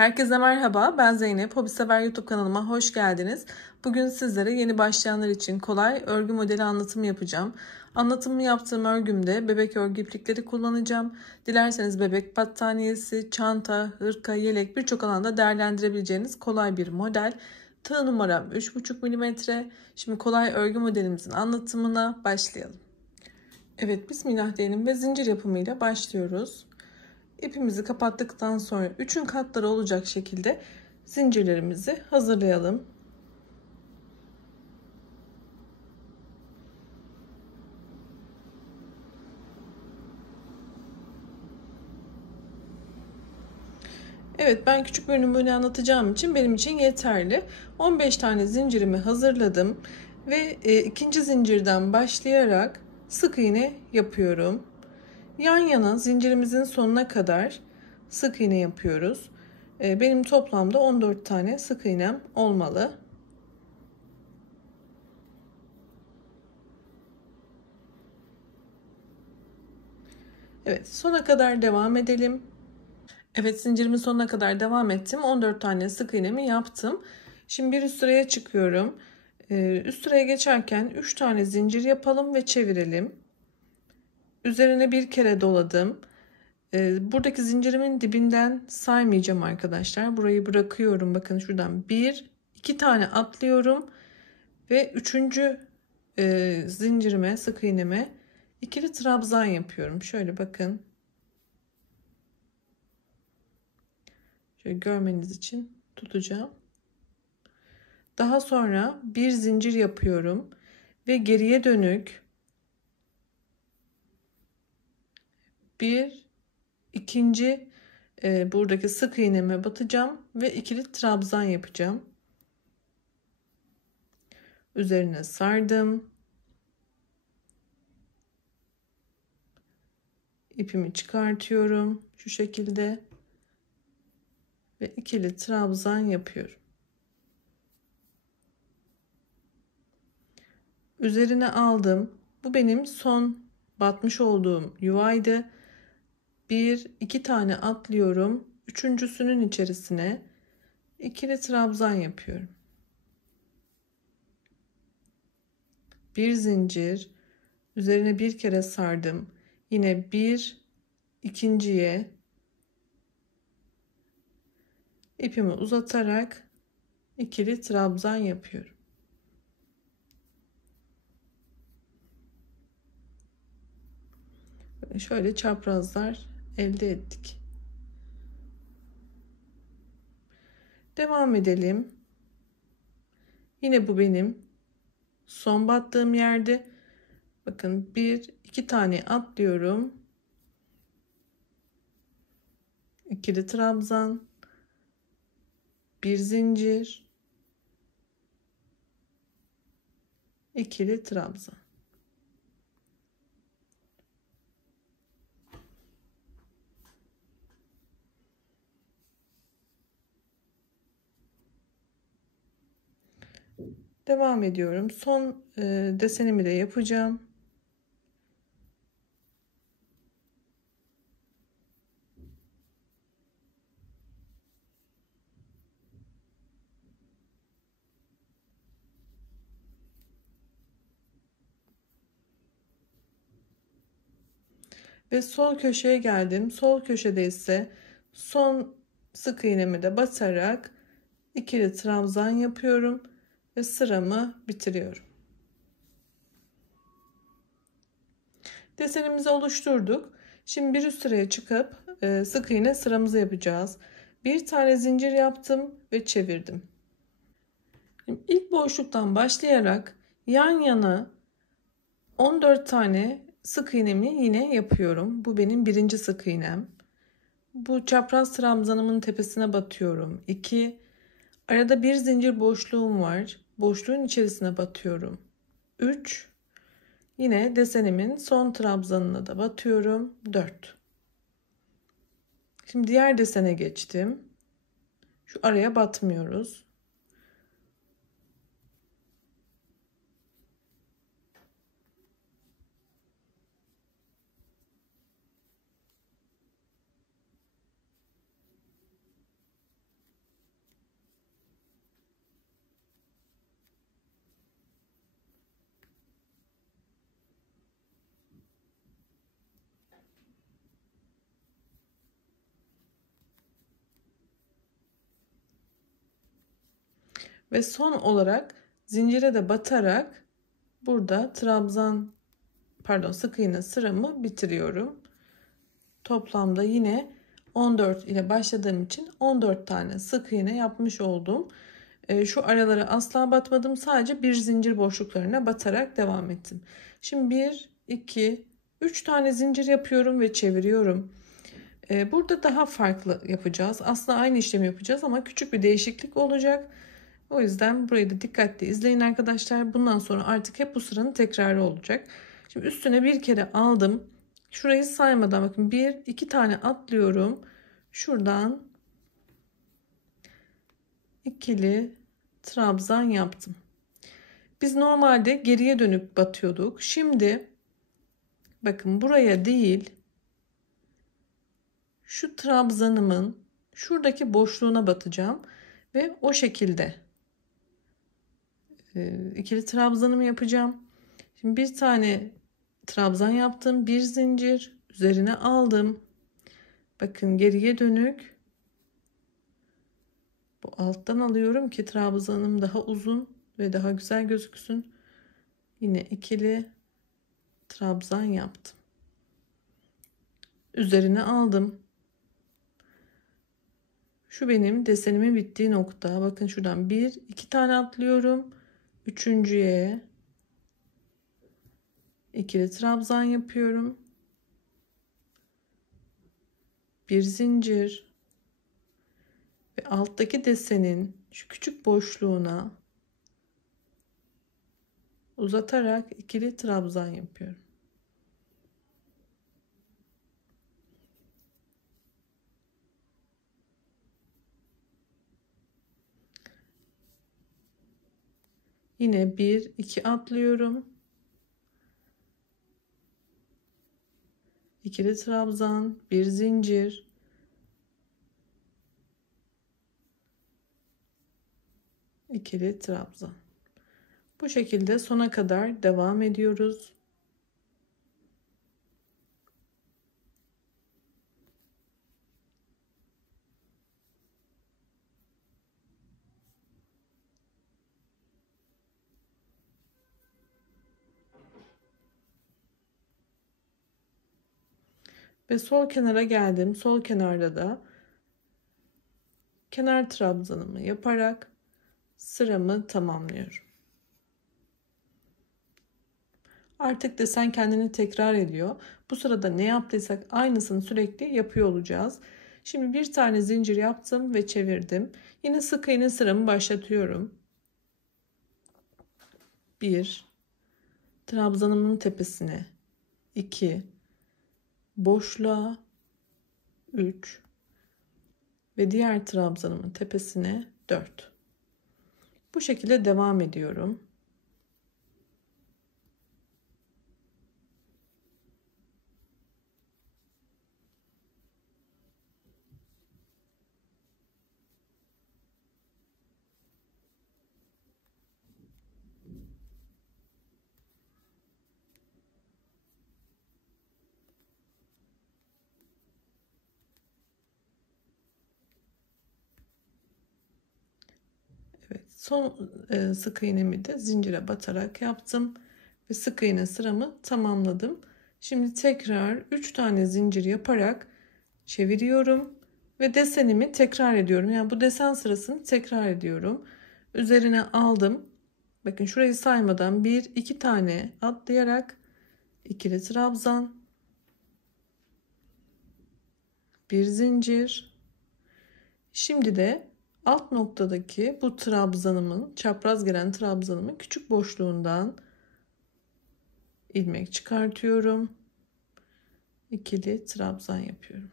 Herkese merhaba, ben Zeynep. Hobisever YouTube kanalıma hoş geldiniz. Bugün sizlere yeni başlayanlar için kolay örgü modeli anlatımı yapacağım. Anlatımı yaptığım örgümde bebek örgü iplikleri kullanacağım. Dilerseniz bebek battaniyesi, çanta, hırka, yelek birçok alanda değerlendirebileceğiniz kolay bir model. Tığ numaram 3,5 mm. Şimdi kolay örgü modelimizin anlatımına başlayalım. Evet, bismillah diyelim ve zincir yapımıyla başlıyoruz. İpimizi kapattıktan sonra 3'ün katları olacak şekilde zincirlerimizi hazırlayalım. Evet, ben küçük bir numune anlatacağım için benim için yeterli. 15 tane zincirimi hazırladım ve ikinci zincirden başlayarak sık iğne yapıyorum. Yan yana zincirimizin sonuna kadar sık iğne yapıyoruz. Benim toplamda 14 tane sık iğnem olmalı. Evet, sona kadar devam edelim. Evet, zincirimin sonuna kadar devam ettim. 14 tane sık iğnemi yaptım. Şimdi bir üst sıraya çıkıyorum. Üst sıraya geçerken 3 tane zincir yapalım ve çevirelim. Üzerine bir kere doladım. Buradaki zincirimin dibinden saymayacağım arkadaşlar. Burayı bırakıyorum. Bakın şuradan 2 tane atlıyorum ve 3. Zincirime, sık iğneme ikili trabzan yapıyorum. Şöyle bakın. Şöyle görmeniz için tutacağım. Daha sonra bir zincir yapıyorum ve geriye dönük ikinci buradaki sık iğneme batacağım ve ikili trabzan yapacağım. Üzerine sardım. İpimi çıkartıyorum şu şekilde ve ikili trabzan yapıyorum. Üzerine aldım. Bu benim son batmış olduğum yuvaydı. 2 tane atlıyorum. Üçüncüsünün içerisine ikili trabzan yapıyorum. Bir zincir, üzerine bir kere sardım. Yine ikinciye ipimi uzatarak ikili trabzan yapıyorum. Şöyle çaprazlar elde ettik. Devam edelim. Yine bu benim son battığım yerde. Bakın 2 tane atlıyorum. İkili trabzan, bir zincir, ikili trabzan. Devam ediyorum. Son desenimi de yapacağım. Ve sol köşeye geldim. Sol köşede ise son sık iğnemi de batarak ikili trabzan yapıyorum ve sıramı bitiriyorum. Desenimizi oluşturduk. Şimdi bir üst sıraya çıkıp sık iğne sıramızı yapacağız. Bir tane zincir yaptım ve çevirdim. Şimdi ilk boşluktan başlayarak yan yana 14 tane sık iğnemi yine yapıyorum. Bu benim birinci sık iğnem. Bu çapraz trabzanımın tepesine batıyorum. 2. Arada bir zincir boşluğum var. Boşluğun içerisine batıyorum. 3. Yine desenimin son trabzanına da batıyorum. 4. Şimdi diğer desene geçtim. Şu araya batmıyoruz. Ve son olarak zincire de batarak burada sık iğne sıramı bitiriyorum. Toplamda yine 14 ile başladığım için 14 tane sık iğne yapmış oldum. Şu aralara asla batmadım. Sadece bir zincir boşluklarına batarak devam ettim. Şimdi 1, 2, 3 tane zincir yapıyorum ve çeviriyorum. Burada daha farklı yapacağız. Aslında aynı işlemi yapacağız ama küçük bir değişiklik olacak. O yüzden burayı da dikkatli izleyin arkadaşlar. Bundan sonra artık hep bu sıranın tekrarı olacak. Şimdi üstüne bir kere aldım. Şurayı saymadan bakın 1, 2 tane atlıyorum. Şuradan ikili trabzan yaptım. Biz normalde geriye dönüp batıyorduk. Şimdi bakın buraya değil, şu trabzanımın şuradaki boşluğuna batacağım ve o şekilde ikili trabzanımı yapacağım. Şimdi bir tane trabzan yaptım, bir zincir üzerine aldım. Bakın geriye dönük. Bu alttan alıyorum ki trabzanım daha uzun ve daha güzel gözüksün. Yine ikili trabzan yaptım. Üzerine aldım. Şu benim desenimin bittiği nokta. Bakın şuradan 1, 2 tane atlıyorum. Üçüncüye ikili trabzan yapıyorum. Bir zincir ve alttaki desenin şu küçük boşluğuna uzatarak ikili trabzan yapıyorum. Yine 1, 2 atlıyorum. İkili trabzan, bir zincir. İkili trabzan. Bu şekilde sona kadar devam ediyoruz. Ve sol kenara geldim. Sol kenarda da kenar trabzanımı yaparak sıramı tamamlıyorum. Artık desen kendini tekrar ediyor. Bu sırada ne yaptıysak aynısını sürekli yapıyor olacağız. Şimdi bir tane zincir yaptım ve çevirdim. Yine sık iğne sıramı başlatıyorum. 1, trabzanımın tepesine 2, boşluğa 3 ve diğer trabzanımın tepesine 4. Bu şekilde devam ediyorum. Evet, son sık iğnemi de zincire batarak yaptım ve sık iğne sıramı tamamladım. Şimdi tekrar 3 tane zincir yaparak çeviriyorum ve desenimi tekrar ediyorum. Yani bu desen sırasını tekrar ediyorum. Üzerine aldım. Bakın şurayı saymadan 1, 2 tane atlayarak ikili trabzan, bir zincir. Şimdi de alt noktadaki bu trabzanımın, çapraz gelen trabzanımın küçük boşluğundan ilmek çıkartıyorum. İkili trabzan yapıyorum.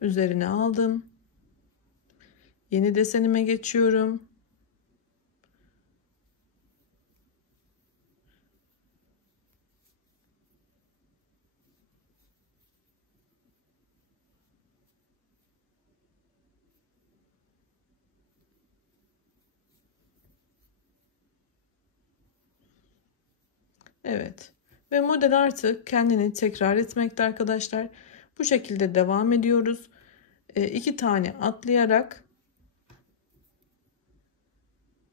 Üzerine aldım. Yeni desenime geçiyorum. Evet. Ve model artık kendini tekrar etmekte arkadaşlar. Bu şekilde devam ediyoruz. 2 tane atlayarak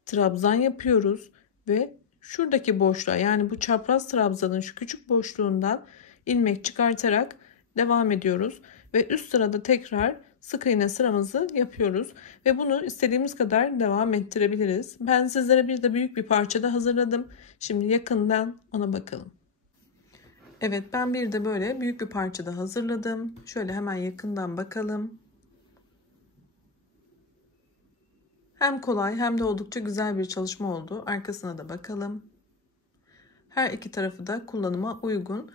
trabzan yapıyoruz ve şuradaki boşluğa, yani bu çapraz trabzanın şu küçük boşluğundan ilmek çıkartarak devam ediyoruz ve üst sırada tekrar sık iğne sıramızı yapıyoruz ve bunu istediğimiz kadar devam ettirebiliriz. Ben sizlere bir de büyük bir parça da hazırladım. Şimdi yakından ona bakalım. Evet, ben bir de böyle büyük bir parça da hazırladım. Şöyle hemen yakından bakalım. Hem kolay hem de oldukça güzel bir çalışma oldu. Arkasına da bakalım. Her iki tarafı da kullanıma uygun.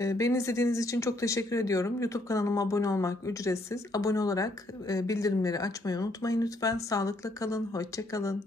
Beni izlediğiniz için çok teşekkür ediyorum. YouTube kanalıma abone olmak ücretsiz. Abone olarak bildirimleri açmayı unutmayın lütfen. Sağlıkla kalın, hoşça kalın.